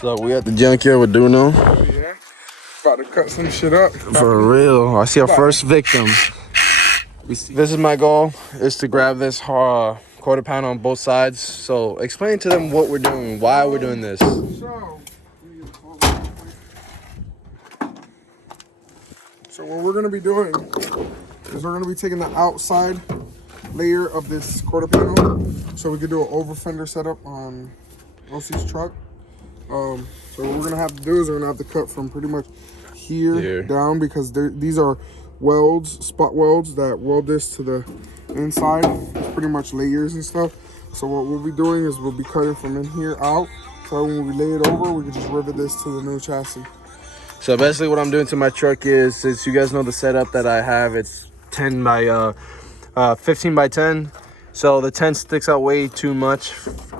So we at the junkyard with Duno. Yeah. About to cut some shit up. For real. I see our first victim. This is my goal, is to grab this quarter pound on both sides. So explain to them what we're doing, why we're doing this. So what we're gonna be doing is we're gonna be taking the outside layer of this quarter panel so we could do an over fender setup on OC's truck. So what we're gonna have to do is we're gonna have to cut from pretty much here down, because these are welds, spot welds that weld this to the inside. It's pretty much layers and stuff. So what we'll be doing is we'll be cutting from in here out, so when we lay it over, we can just rivet this to the new chassis. So basically what I'm doing to my truck is, since you guys know the setup that I have, it's 10 by 15 by 10. So the 10 sticks out way too much,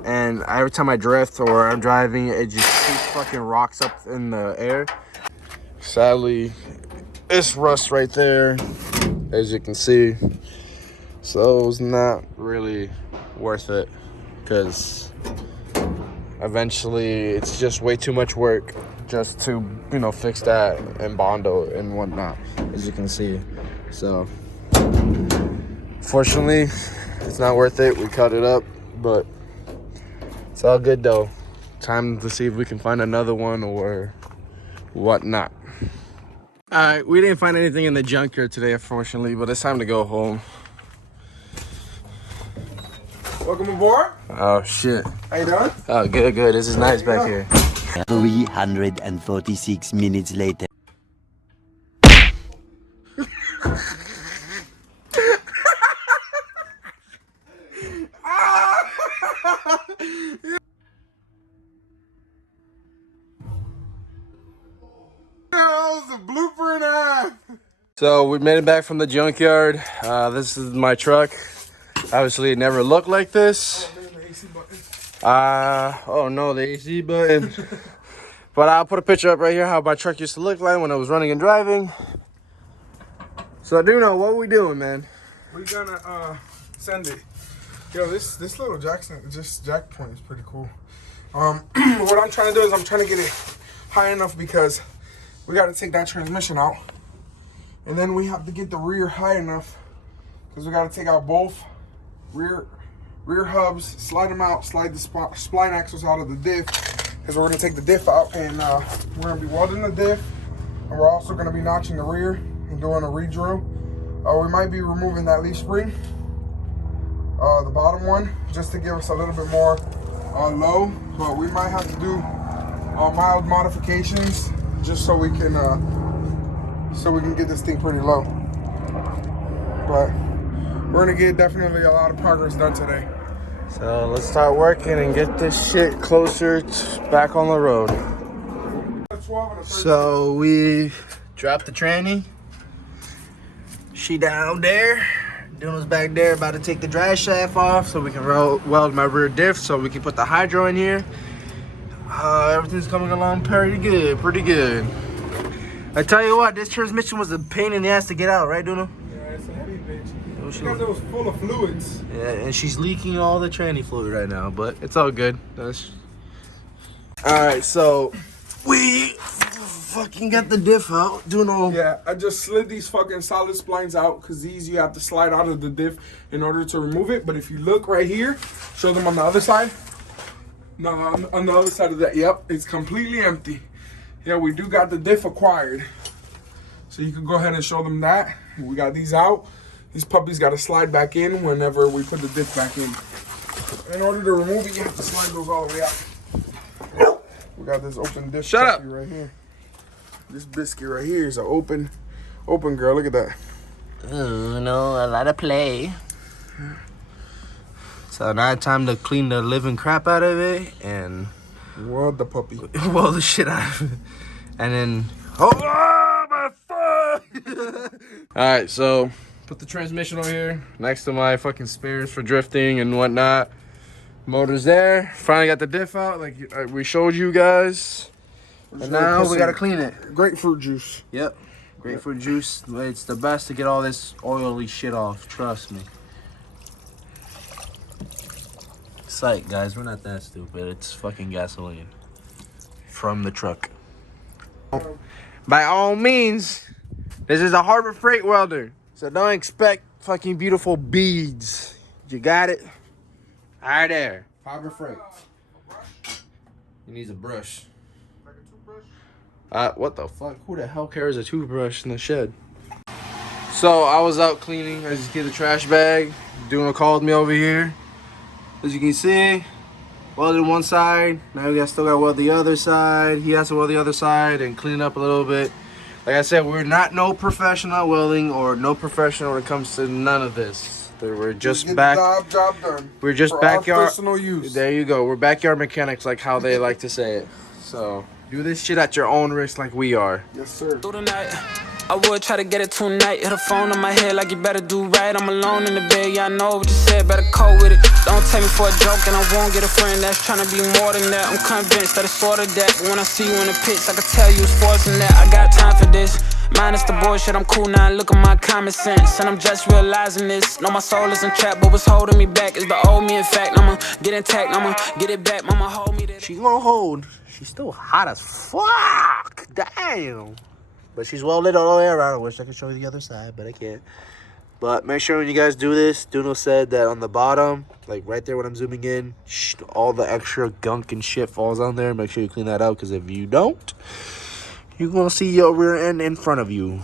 and every time I drift or I'm driving, it just fucking rocks up in the air. Sadly, it's rust right there, as you can see. So it's not really worth it, because eventually it's just way too much work just to, you know, fix that and bondo and whatnot, as you can see. So fortunately, it's not worth it. We cut it up, but it's all good though. Time to see if we can find another one or whatnot. All right, we didn't find anything in the junkyard today, unfortunately, but it's time to go home. Welcome aboard. Oh shit. How you doing? Oh, good, good. This is nice back here. 346 minutes later. Blooper and a half. So we made it back from the junkyard. This is my truck. Obviously it never looked like this. Oh no, the AC button. But I'll put a picture up right here how my truck used to look like when I was running and driving. So I do know what we doing, man. We're gonna send it. Yo, this little jack point is pretty cool. What I'm trying to do is I'm trying to get it high enough, because we got to take that transmission out, and then we have to get the rear high enough, because we got to take out both rear hubs, slide them out, slide the spline axles out of the diff, because we're going to take the diff out, and we're going to be welding the diff, and we're also going to be notching the rear and doing a re-drill. We might be removing that leaf spring, the bottom one, just to give us a little bit more low, but we might have to do mild modifications just so we can get this thing pretty low. But we're gonna get definitely a lot of progress done today. So let's start working and get this shit closer back on the road. So we dropped the tranny. She down there. Duno's back there about to take the drive shaft off so we can weld my rear diff, so we can put the hydro in here. Everything's coming along pretty good, pretty good. I tell you what, this transmission was a pain in the ass to get out, right, Duno? Yeah, it's a heavy bitch. Because it was full of fluids. Yeah, and she's leaking all the tranny fluid right now, but it's all good. Alright, so we fucking got the diff out, Duno. Yeah, I just slid these fucking solid splines out, because these you have to slide out of the diff in order to remove it. But if you look right here, show them on the other side. No, on the other side of that, yep, it's completely empty. Yeah, we do got the diff acquired. So you can go ahead and show them that. We got these out. These puppies got to slide back in whenever we put the diff back in. In order to remove it, you have to slide those all the way out. We got this open diff puppy right here. This biscuit right here is an open girl. Look at that. Oh, no, a lot of play. So now it's time to clean the living crap out of it and weld the puppy. Weld the shit out of it. And then, oh my fuck! Alright, so put the transmission over here next to my fucking spares for drifting and whatnot. Motor's there. Finally got the diff out like we showed you guys. And now we gotta clean it. Grapefruit juice. Yep. Grapefruit juice. It's the best to get all this oily shit off. Trust me. Sight, guys. We're not that stupid. It's fucking gasoline. from the truck. By all means, this is a Harbor Freight welder, so don't expect fucking beautiful beads. You got it? All right there. Harbor Freight. He needs a brush. Like a toothbrush? What the fuck? Who the hell carries a toothbrush in the shed? So I was out cleaning. I just get the trash bag. Duno called me over here. As you can see, welded one side. Now we still got to weld the other side. He has to weld the other side and clean it up a little bit. Like I said, we're not no professional at welding or no professional when it comes to none of this. We're just job done. We're just for backyard. Our personal use. There you go. We're backyard mechanics, like how they like to say it. So do this shit at your own risk, like we are. Yes, sir. Through the night, I would try to get it tonight. Hit a phone on my head like you better do right. I'm alone in the bed, yeah, I know what you said, better cope with it. Don't take me for a joke and I won't get a friend that's trying to be more than that. I'm convinced that it's sort of that. But when I see you in the pits, I can tell you it's forcing that. I got time for this. Minus the bullshit, I'm cool now, look at my common sense. And I'm just realizing this. No, my soul isn't trapped, but what's holding me back is the old me. In fact, I'ma get intact, I'ma get it back. Mama, hold me there. She's gonna hold. She's still hot as fuck. Damn. But she's welded all the way around. I wish I could show you the other side, but I can't. But make sure when you guys do this, Duno said that on the bottom, like right there when I'm zooming in, all the extra gunk and shit falls on there. Make sure you clean that out, because if you don't, you're gonna see your rear end in front of you.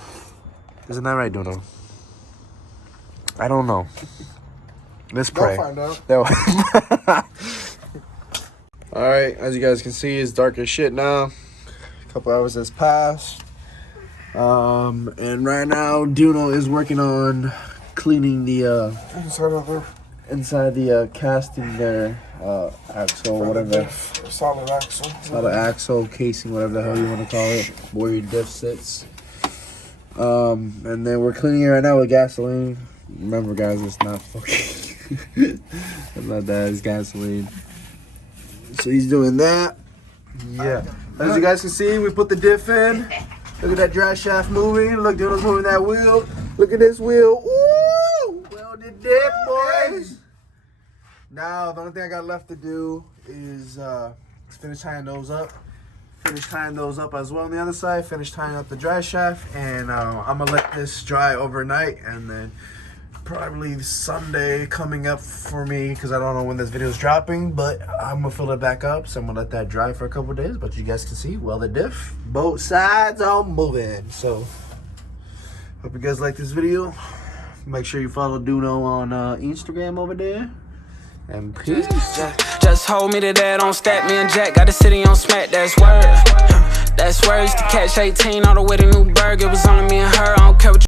Isn't that right, Duno? I don't know. Let's pray. They'll find out. Alright, as you guys can see, it's dark as shit now. A couple hours has passed. And right now, Duno is working on cleaning the inside the casting there, axle, whatever. Solid axle. Solid axle, casing, whatever the hell you want to call it, where your diff sits. And then we're cleaning it right now with gasoline. Remember, guys, it's not fucking. It's not that, it's gasoline. So he's doing that. Yeah. As you guys can see, we put the diff in. Look at that drive shaft moving. Look, Duno's moving that wheel. Look at this wheel. Woo! Welded diff, boys. Now, the only thing I got left to do is finish tying those up. Finish tying those up as well on the other side. Finish tying up the drive shaft. And I'm going to let this dry overnight. And then probably Sunday coming up for me, because I don't know when this video is dropping, but I'm gonna fill it back up, so I'm gonna let that dry for a couple days. But you guys can see, well, the diff, both sides are moving. So hope you guys like this video. Make sure you follow Duno on Instagram over there, and peace. Just hold me to that, don't stack me and Jack. Got the city on smack, that's word. That's words to catch 18 all the way to Newburgh. It was only me and her, I don't care what you